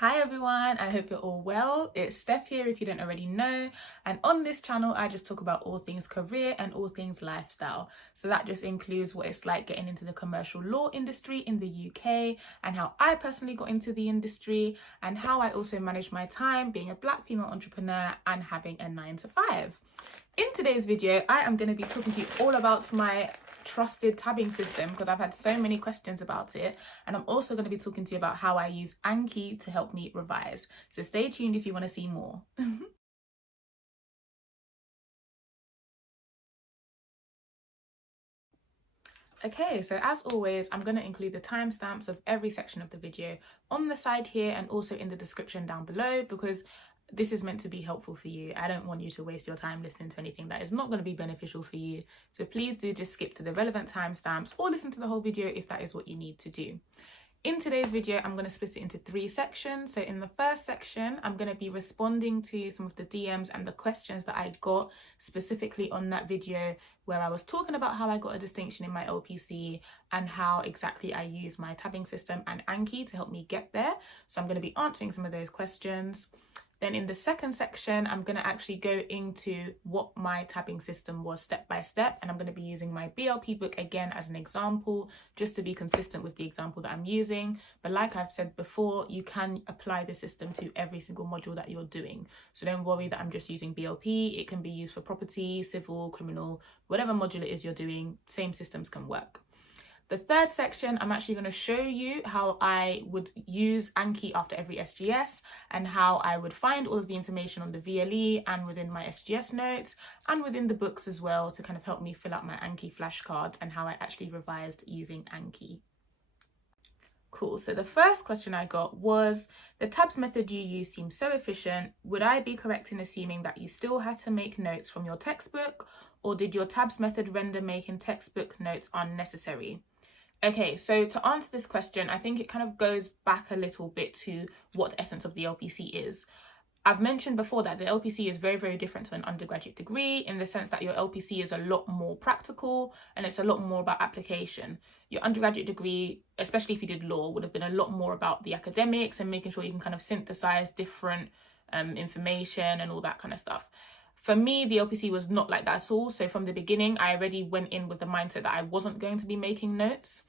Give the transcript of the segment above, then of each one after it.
Hi everyone, I hope you're all well. It's Steph here if you don't already know, and on this channel I just talk about all things career and all things lifestyle. So that just includes what it's like getting into the commercial law industry in the UK and how I personally got into the industry and how I also manage my time being a black female entrepreneur and having a 9-to-5. In today's video, I am going to be talking to you all about my trusted tabbing system because I've had so many questions about it, and I'm also going to be talking to you about how I use Anki to help me revise. So stay tuned if you want to see more. Okay, so as always, I'm going to include the timestamps of every section of the video on the side here and also in the description down below because this is meant to be helpful for you. I don't want you to waste your time listening to anything that is not going to be beneficial for you. So please do just skip to the relevant timestamps or listen to the whole video if that is what you need to do. In today's video, I'm going to split it into 3 sections. So in the first section, I'm going to be responding to some of the DMs and the questions that I got specifically on that video where I was talking about how I got a distinction in my LPC and how exactly I use my tabbing system and Anki to help me get there. So I'm going to be answering some of those questions. Then in the second section, I'm going to actually go into what my tabbing system was step by step. And I'm going to be using my BLP book again as an example, just to be consistent with the example that I'm using. But like I've said before, you can apply the system to every single module that you're doing. So don't worry that I'm just using BLP. It can be used for property, civil, criminal, whatever module it is you're doing, same systems can work. The third section, I'm actually going to show you how I would use Anki after every SGS and how I would find all of the information on the VLE and within my SGS notes and within the books as well to kind of help me fill out my Anki flashcards and how I actually revised using Anki. Cool, so the first question I got was, the tabs method you use seems so efficient. Would I be correct in assuming that you still had to make notes from your textbook, or did your tabs method render making textbook notes unnecessary? Okay, so to answer this question, I think it kind of goes back a little bit to what the essence of the LPC is. I've mentioned before that the LPC is very, very different to an undergraduate degree in the sense that your LPC is a lot more practical and it's a lot more about application. Your undergraduate degree, especially if you did law, would have been a lot more about the academics and making sure you can kind of synthesize different information and all that kind of stuff. For me, the LPC was not like that at all. So from the beginning, I already went in with the mindset that I wasn't going to be making notes.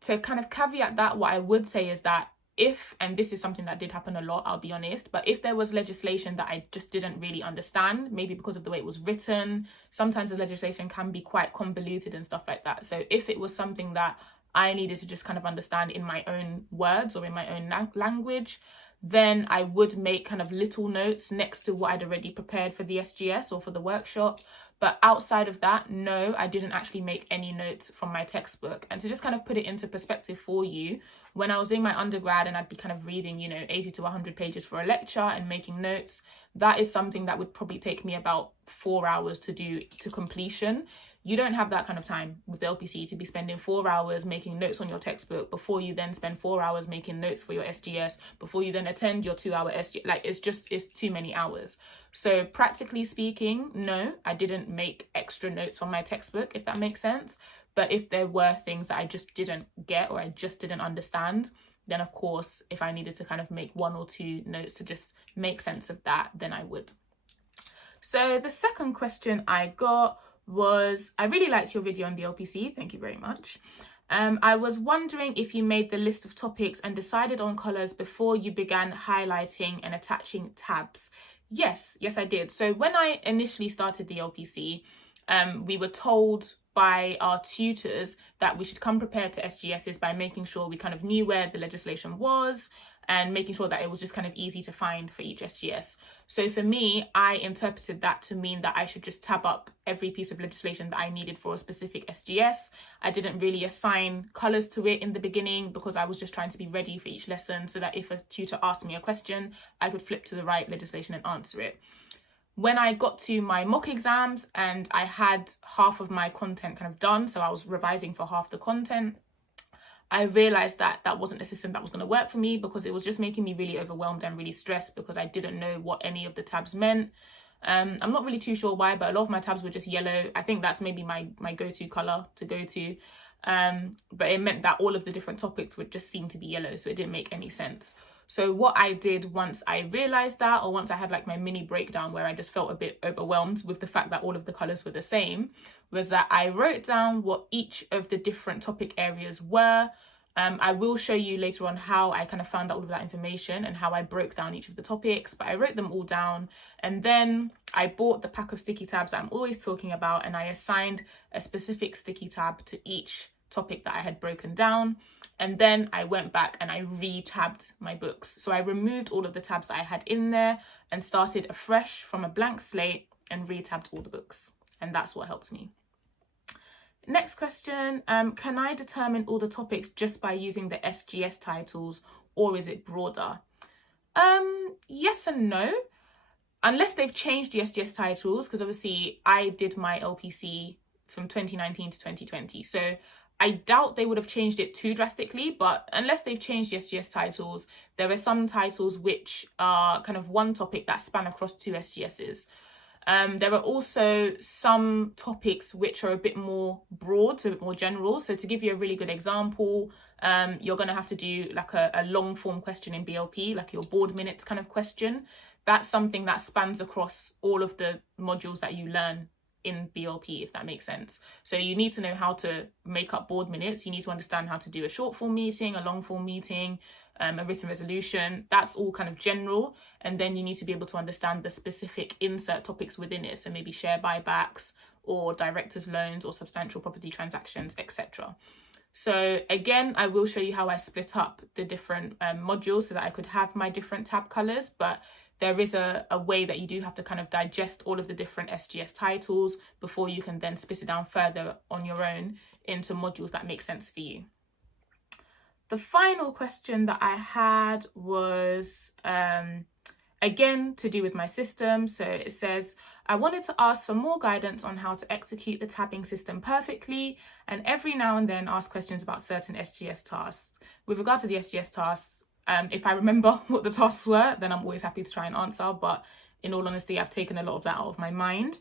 To kind of caveat that, what I would say is that if, and this is something that did happen a lot, I'll be honest, but if there was legislation that I just didn't really understand, maybe because of the way it was written, sometimes the legislation can be quite convoluted and stuff like that. So if it was something that I needed to just kind of understand in my own words or in my own language, then I would make kind of little notes next to what I'd already prepared for the SGS or for the workshop. But outside of that, no, I didn't actually make any notes from my textbook. And to just kind of put it into perspective for you, when I was doing my undergrad and I'd be kind of reading, 80 to 100 pages for a lecture and making notes, that is something that would probably take me about 4 hours to do to completion. You don't have that kind of time with the LPC to be spending 4 hours making notes on your textbook before you then spend 4 hours making notes for your SGS, before you then attend your 2-hour SGS. Like, it's too many hours. So practically speaking, no, I didn't make extra notes from my textbook, if that makes sense. But if there were things that I just didn't get or I just didn't understand, then of course, if I needed to kind of make 1 or 2 notes to just make sense of that, then I would. So the second question I got was, I really liked your video on the LPC, thank you very much. I was wondering if you made the list of topics and decided on colours before you began highlighting and attaching tabs. Yes, I did. So when I initially started the LPC, we were told by our tutors that we should come prepared to SGSs by making sure we kind of knew where the legislation was and making sure that it was just kind of easy to find for each SGS. So for me, I interpreted that to mean that I should just tab up every piece of legislation that I needed for a specific SGS. I didn't really assign colours to it in the beginning because I was just trying to be ready for each lesson so that if a tutor asked me a question, I could flip to the right legislation and answer it. When I got to my mock exams and I had half of my content kind of done, so I was revising for half the content, I realised that that wasn't a system that was going to work for me because it was just making me really overwhelmed and really stressed because I didn't know what any of the tabs meant. I'm not really too sure why, but a lot of my tabs were just yellow. I think that's maybe my go-to colour to go to. But it meant that all of the different topics would just seem to be yellow, so it didn't make any sense. So what I did once I realized that, or once I had like my mini breakdown where I just felt a bit overwhelmed with the fact that all of the colors were the same, was that I wrote down what each of the different topic areas were. I will show you later on how I kind of found out all of that information and how I broke down each of the topics, but I wrote them all down. And then I bought the pack of sticky tabs that I'm always talking about, and I assigned a specific sticky tab to each topic that I had broken down. And then I went back and I re-tabbed my books. So I removed all of the tabs that I had in there and started afresh from a blank slate and re-tabbed all the books. And that's what helped me. Next question, can I determine all the topics just by using the SGS titles, or is it broader? Yes and no. Unless they've changed the SGS titles, because obviously I did my LPC from 2019 to 2020. So I doubt they would have changed it too drastically, but unless they've changed the SGS titles, there are some titles which are kind of one topic that span across two SGSs. There are also some topics which are a bit more broad, so a bit more general. So to give you a really good example, you're going to have to do like a long form question in BLP, like your board minutes kind of question. That's something that spans across all of the modules that you learn in BLP, if that makes sense. So you need to know how to make up board minutes. You need to understand how to do a short form meeting, a long form meeting, a written resolution. That's all kind of general. And then you need to be able to understand the specific insert topics within it. So maybe share buybacks or directors' loans or substantial property transactions, etc. So again, I will show you how I split up the different modules so that I could have my different tab colors, but there is a way that you do have to kind of digest all of the different SGS titles before you can then split it down further on your own into modules that make sense for you. The final question that I had was, again, to do with my system. So it says, I wanted to ask for more guidance on how to execute the tabbing system perfectly, and every now and then ask questions about certain SGS tasks. With regards to the SGS tasks, if I remember what the tasks were, then I'm always happy to try and answer. But in all honesty, I've taken a lot of that out of my mind.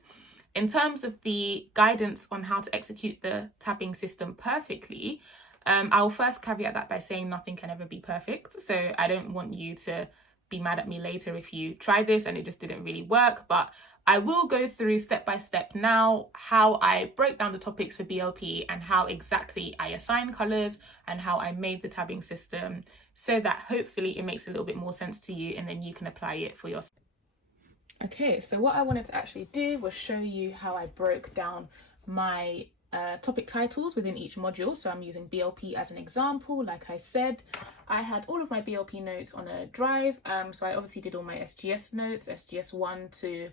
In terms of the guidance on how to execute the tabbing system perfectly, I'll first caveat that by saying nothing can ever be perfect. So I don't want you to be mad at me later if you try this and it just didn't really work. But I will go through step by step now how I broke down the topics for BLP and how exactly I assign colours and how I made the tabbing system, so that hopefully it makes a little bit more sense to you and then you can apply it for yourself. Okay, so what I wanted to actually do was show you how I broke down my topic titles within each module. So I'm using BLP as an example. Like I said, I had all of my BLP notes on a drive. So I obviously did all my SGS notes, SGS 1 to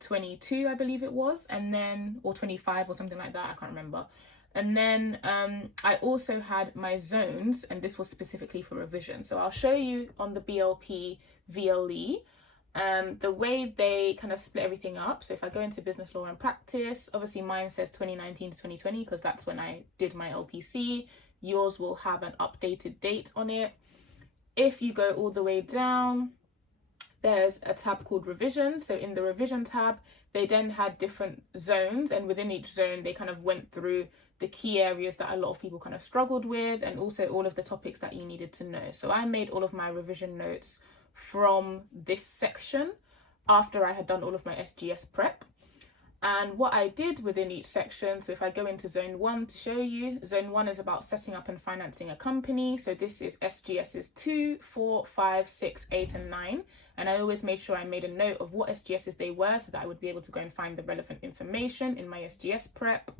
22, I believe it was, and then, or 25 or something like that, I can't remember. And then I also had my zones, and this was specifically for revision. So I'll show you on the BLP VLE the way they kind of split everything up. So if I go into business law and practice, obviously mine says 2019 to 2020 because that's when I did my LPC. Yours will have an updated date on it. If you go all the way down, there's a tab called revision. So in the revision tab, they then had different zones, and within each zone they kind of went through the key areas that a lot of people kind of struggled with, and also all of the topics that you needed to know. So I made all of my revision notes from this section after I had done all of my SGS prep. And what I did within each section, so if I go into zone 1 to show you, zone 1 is about setting up and financing a company. So this is SGSs 2, 4, 5, 6, 8 and 9. And I always made sure I made a note of what SGSs they were so that I would be able to go and find the relevant information in my SGS prep.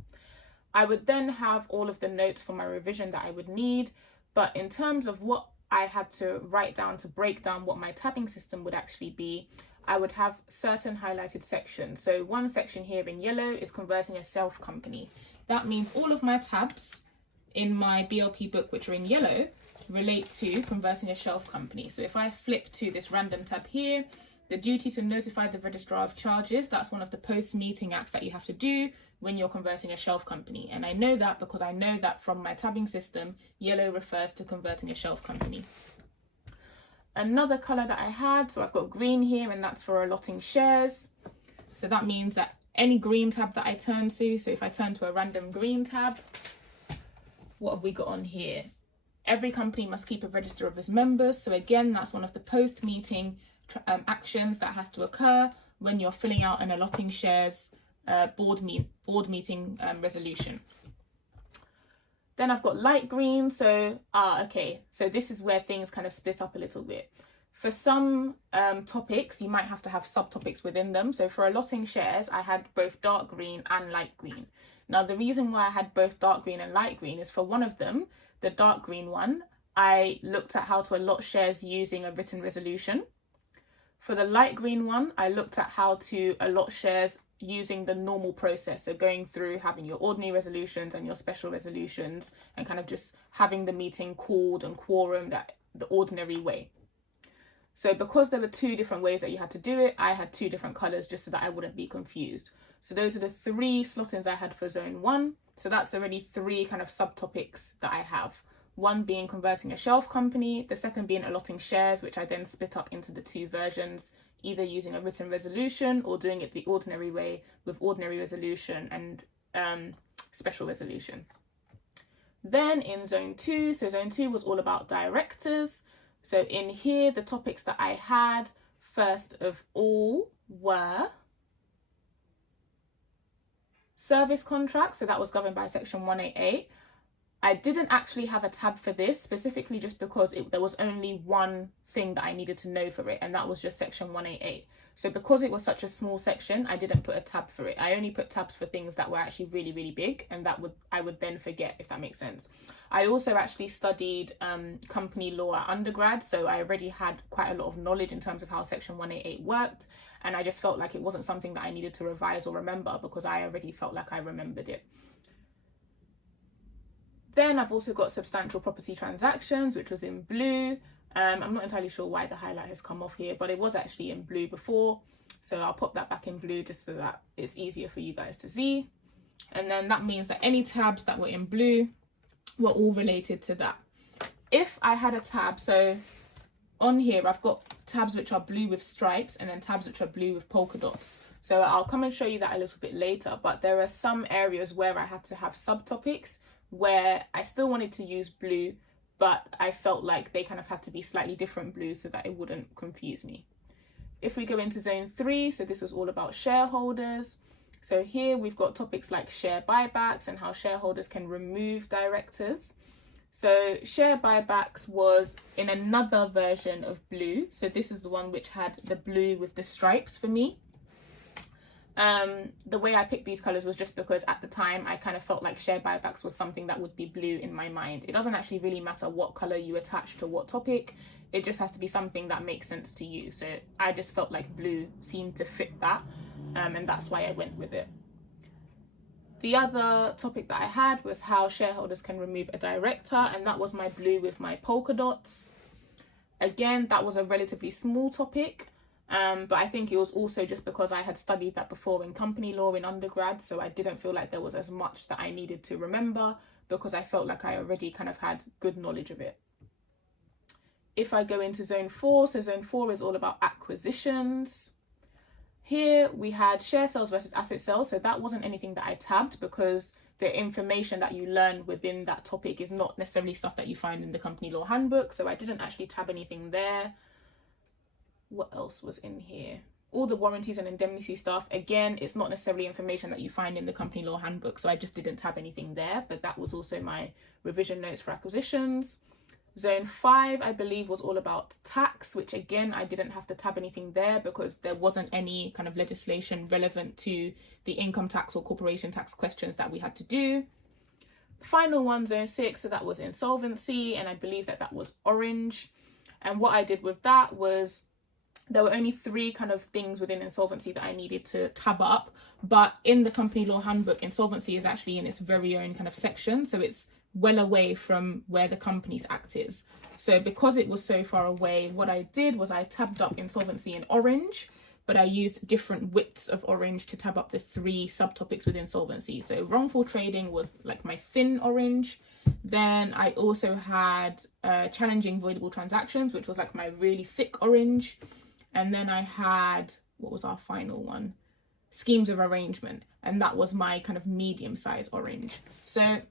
I would then have all of the notes for my revision that I would need. But in terms of what I had to write down to break down what my tabbing system would actually be, I would have certain highlighted sections. So one section here in yellow is converting a shelf company. That means all of my tabs in my BLP book, which are in yellow, relate to converting a shelf company. So if I flip to this random tab here, the duty to notify the registrar of charges, that's one of the post-meeting acts that you have to do when you're converting a shelf company. And I know that because I know that from my tabbing system, yellow refers to converting a shelf company. Another colour that I had, so I've got green here, and that's for allotting shares. So that means that any green tab that I turn to, so if I turn to a random green tab, what have we got on here? Every company must keep a register of its members. So again, that's one of the post-meeting actions that has to occur when you're filling out an allotting shares board meeting resolution. Then I've got light green. So, okay. So this is where things kind of split up a little bit. For some topics, you might have to have subtopics within them. So for allotting shares, I had both dark green and light green. Now, the reason why I had both dark green and light green is for one of them, the dark green one, I looked at how to allot shares using a written resolution. For the light green one, I looked at how to allot shares using the normal process. So going through having your ordinary resolutions and your special resolutions and kind of just having the meeting called and quorum the ordinary way. So because there were two different ways that you had to do it, I had two different colours just so that I wouldn't be confused. So those are the three slot-ins I had for zone 1. So that's already three kind of subtopics that I have. One being converting a shelf company, the second being allotting shares, which I then split up into the two versions, either using a written resolution or doing it the ordinary way with ordinary resolution and special resolution. Then in zone 2, so zone 2 was all about directors. So in here, the topics that I had first of all were service contracts. So that was governed by section 188. I didn't actually have a tab for this, specifically just because there was only one thing that I needed to know for it, and that was just section 188. So because it was such a small section, I didn't put a tab for it. I only put tabs for things that were actually really, really big, and I would then forget, if that makes sense. I also actually studied company law at undergrad, so I already had quite a lot of knowledge in terms of how section 188 worked, and I just felt like it wasn't something that I needed to revise or remember because I already felt like I remembered it. Then I've also got substantial property transactions, which was in blue. I'm not entirely sure why the highlight has come off here, but it was actually in blue before. So I'll pop that back in blue just so that it's easier for you guys to see. And then that means that any tabs that were in blue were all related to that. If I had a tab, so on here, I've got tabs which are blue with stripes and then tabs which are blue with polka dots. So I'll come and show you that a little bit later, but there are some areas where I had to have subtopics where I still wanted to use blue, but I felt like they kind of had to be slightly different blues so that it wouldn't confuse me. If we go into zone 3, so this was all about shareholders. So here we've got topics like share buybacks and how shareholders can remove directors. So share buybacks was in another version of blue. So this is the one which had the blue with the stripes for me. The way I picked these colours was just because at the time I kind of felt like share buybacks was something that would be blue in my mind. It doesn't actually really matter what colour you attach to what topic. It just has to be something that makes sense to you. So I just felt like blue seemed to fit that, and that's why I went with it. The other topic that I had was how shareholders can remove a director, and that was my blue with my polka dots. Again, that was a relatively small topic. But I think it was also just because I had studied that before in company law in undergrad, so I didn't feel like there was as much that I needed to remember because I felt like I already kind of had good knowledge of it. If I go into zone 4, so zone 4 is all about acquisitions. Here we had share sales versus asset sales, so that wasn't anything that I tabbed because the information that you learn within that topic is not necessarily stuff that you find in the company law handbook, so I didn't actually tab anything there. What else was in here? All the warranties and indemnity stuff. Again, it's not necessarily information that you find in the company law handbook, so I just didn't tab anything there, but that was also my revision notes for acquisitions. Zone 5, I believe, was all about tax, which again, I didn't have to tab anything there because there wasn't any kind of legislation relevant to the income tax or corporation tax questions that we had to do. Final one, zone 6, so that was insolvency, and I believe that was orange. And what I did with that was there were only 3 kind of things within insolvency that I needed to tab up, but in the company law handbook, insolvency is actually in its very own kind of section, so it's well away from where the Companies Act is. So because it was so far away, what I did was I tabbed up insolvency in orange, but I used different widths of orange to tab up the 3 subtopics with insolvency. So wrongful trading was like my thin orange. Then I also had challenging voidable transactions, which was like my really thick orange. And then I had, what was our final one? Schemes of arrangement. And that was my kind of medium size orange. So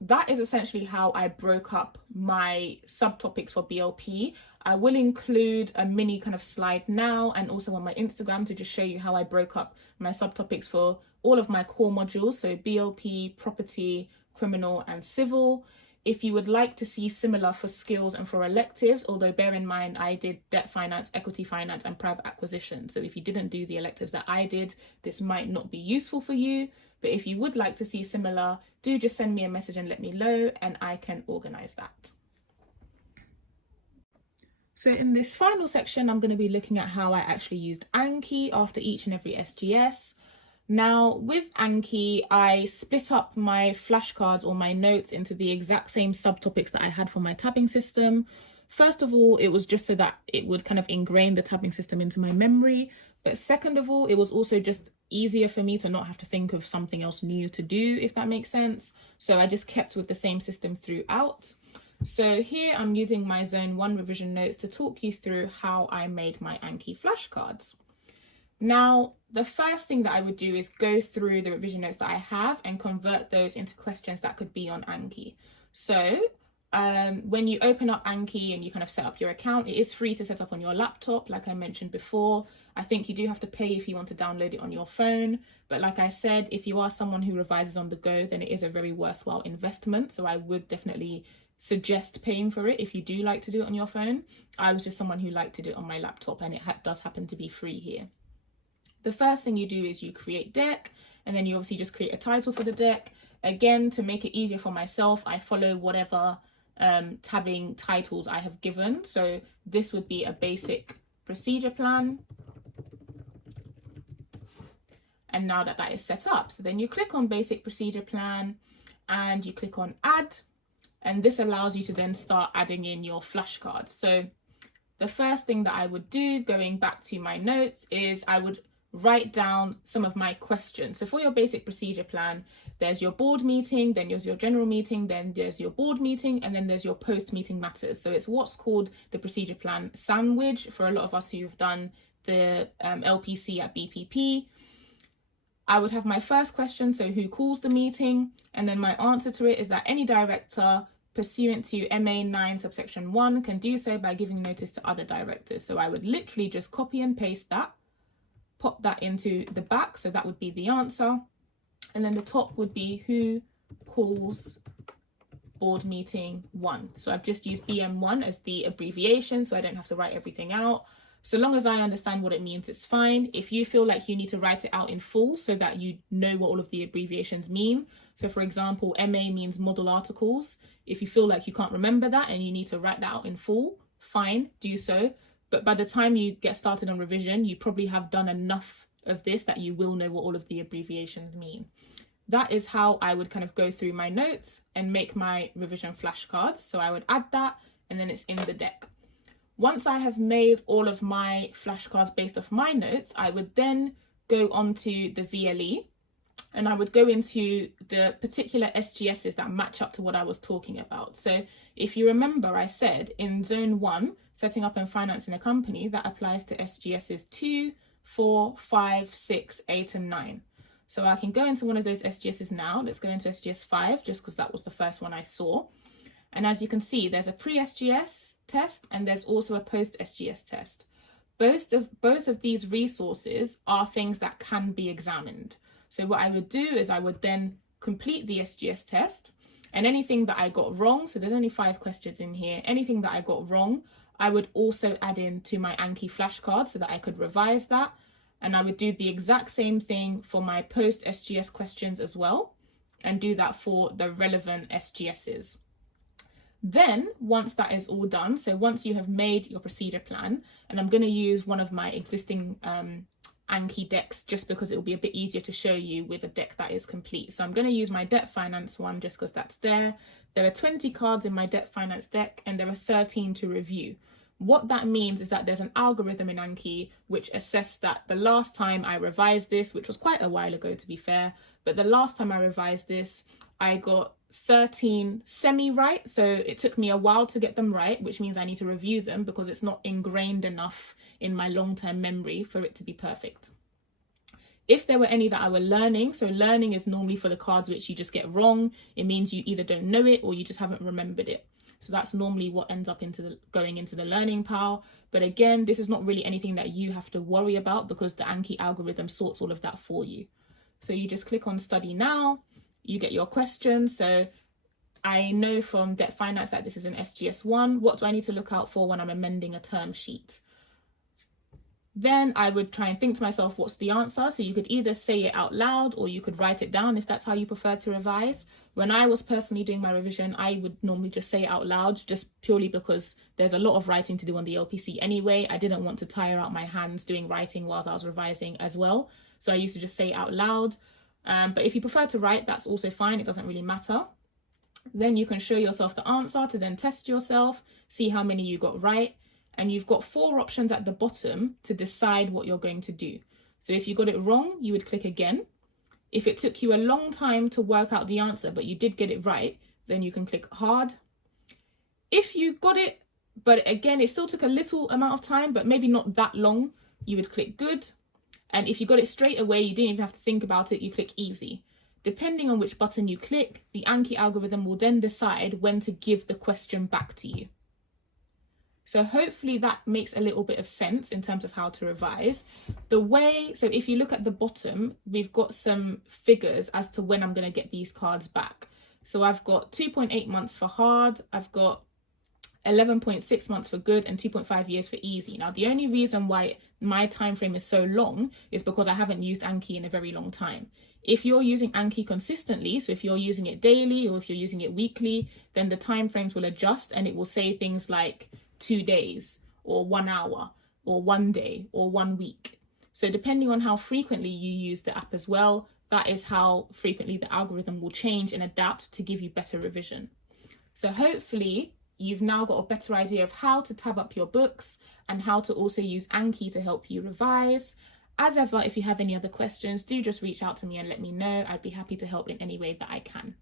that is essentially how I broke up my subtopics for BLP. I will include a mini kind of slide now and also on my Instagram to just show you how I broke up my subtopics for all of my core modules. So BLP, property, criminal and civil. If you would like to see similar for skills and for electives, although bear in mind I did debt finance, equity finance and private acquisition. So if you didn't do the electives that I did, this might not be useful for you. But if you would like to see similar, do just send me a message and let me know and I can organise that. So in this final section, I'm going to be looking at how I actually used Anki after each and every SGS. Now with Anki, I split up my flashcards or my notes into the exact same subtopics that I had for my tabbing system. First of all, it was just so that it would kind of ingrain the tabbing system into my memory. But second of all, it was also just easier for me to not have to think of something else new to do, if that makes sense. So I just kept with the same system throughout. So here I'm using my Zone 1 revision notes to talk you through how I made my Anki flashcards. Now, the first thing that I would do is go through the revision notes that I have and convert those into questions that could be on Anki. So when you open up Anki and you kind of set up your account, it is free to set up on your laptop, like I mentioned before. I think you do have to pay if you want to download it on your phone. But like I said, if you are someone who revises on the go, then it is a very worthwhile investment. So I would definitely suggest paying for it if you do like to do it on your phone. I was just someone who liked to do it on my laptop and it does happen to be free here. The first thing you do is you create deck and then you obviously just create a title for the deck. Again, to make it easier for myself, I follow whatever tabbing titles I have given. So this would be a basic procedure plan. And now that is set up, so then you click on basic procedure plan and you click on add, and this allows you to then start adding in your flashcards. So the first thing that I would do, going back to my notes, is I would write down some of my questions. So for your basic procedure plan, there's your board meeting, then there's your general meeting, then there's your board meeting, and then there's your post meeting matters. So it's what's called the procedure plan sandwich for a lot of us who've done the LPC at BPP. I would have my first question, so who calls the meeting? And then my answer to it is that any director pursuant to MA 9 subsection 1 can do so by giving notice to other directors. So I would literally just copy and paste that, pop that into the back, so that would be the answer. And then the top would be who calls board meeting 1. So I've just used BM1 as the abbreviation, so I don't have to write everything out. So long as I understand what it means, it's fine. If you feel like you need to write it out in full so that you know what all of the abbreviations mean. So for example, MA means model articles. If you feel like you can't remember that and you need to write that out in full, fine, do so. But by the time you get started on revision, you probably have done enough of this that you will know what all of the abbreviations mean. That is how I would kind of go through my notes and make my revision flashcards. So I would add that and then it's in the deck. Once I have made all of my flashcards based off my notes, I would then go onto the VLE and I would go into the particular SGSs that match up to what I was talking about. So if you remember, I said in Zone 1, setting up and financing a company, that applies to SGSs 2, 4, 5, 6, 8 and 9. So I can go into one of those SGSs now. Let's go into SGS 5 just because that was the first one I saw. And as you can see, there's a pre-SGS test and there's also a post-SGS test. Both of these resources are things that can be examined. So what I would do is I would then complete the SGS test, and anything that I got wrong, so there's only 5 questions in here, anything that I got wrong, I would also add in to my Anki flashcard so that I could revise that. And I would do the exact same thing for my post-SGS questions as well, and do that for the relevant SGSs. Then once that is all done, so once you have made your procedure plan, and I'm going to use one of my existing Anki decks just because it will be a bit easier to show you with a deck that is complete. So I'm going to use my debt finance one just because that's there. There are 20 cards in my debt finance deck and there are 13 to review. What that means is that there's an algorithm in Anki which assessed that the last time I revised this, which was quite a while ago to be fair, but the last time I revised this, I got 13 semi-right. So it took me a while to get them right, which means I need to review them because it's not ingrained enough in my long-term memory for it to be perfect. If there were any that I were learning, so learning is normally for the cards which you just get wrong. It means you either don't know it or you just haven't remembered it. So that's normally what ends up going into the learning pile. But again, this is not really anything that you have to worry about because the Anki algorithm sorts all of that for you. So you just click on study now, you get your questions. So I know from debt finance that this is an SGS1. What do I need to look out for when I'm amending a term sheet? Then I would try and think to myself, what's the answer? So you could either say it out loud or you could write it down if that's how you prefer to revise. When I was personally doing my revision, I would normally just say it out loud, just purely because there's a lot of writing to do on the LPC anyway. I didn't want to tire out my hands doing writing whilst I was revising as well. So I used to just say it out loud. But if you prefer to write, that's also fine. It doesn't really matter. Then you can show yourself the answer to then test yourself, see how many you got right. And you've got 4 options at the bottom to decide what you're going to do. So if you got it wrong, you would click again. If it took you a long time to work out the answer, but you did get it right, then you can click hard. If you got it, but again, it still took a little amount of time, but maybe not that long, you would click good. And if you got it straight away, you didn't even have to think about it, you click easy. Depending on which button you click, the Anki algorithm will then decide when to give the question back to you. So hopefully that makes a little bit of sense in terms of how to revise. So if you look at the bottom, we've got some figures as to when I'm going to get these cards back. So I've got 2.8 months for hard, I've got 11.6 months for good and 2.5 years for easy. Now, the only reason why my time frame is so long is because I haven't used Anki in a very long time. If you're using Anki consistently, so if you're using it daily or if you're using it weekly, then the time frames will adjust and it will say things like 2 days or 1 hour or 1 day or 1 week. So depending on how frequently you use the app as well, that is how frequently the algorithm will change and adapt to give you better revision. So hopefully you've now got a better idea of how to tab up your books and how to also use Anki to help you revise. As ever, if you have any other questions, do just reach out to me and let me know. I'd be happy to help in any way that I can.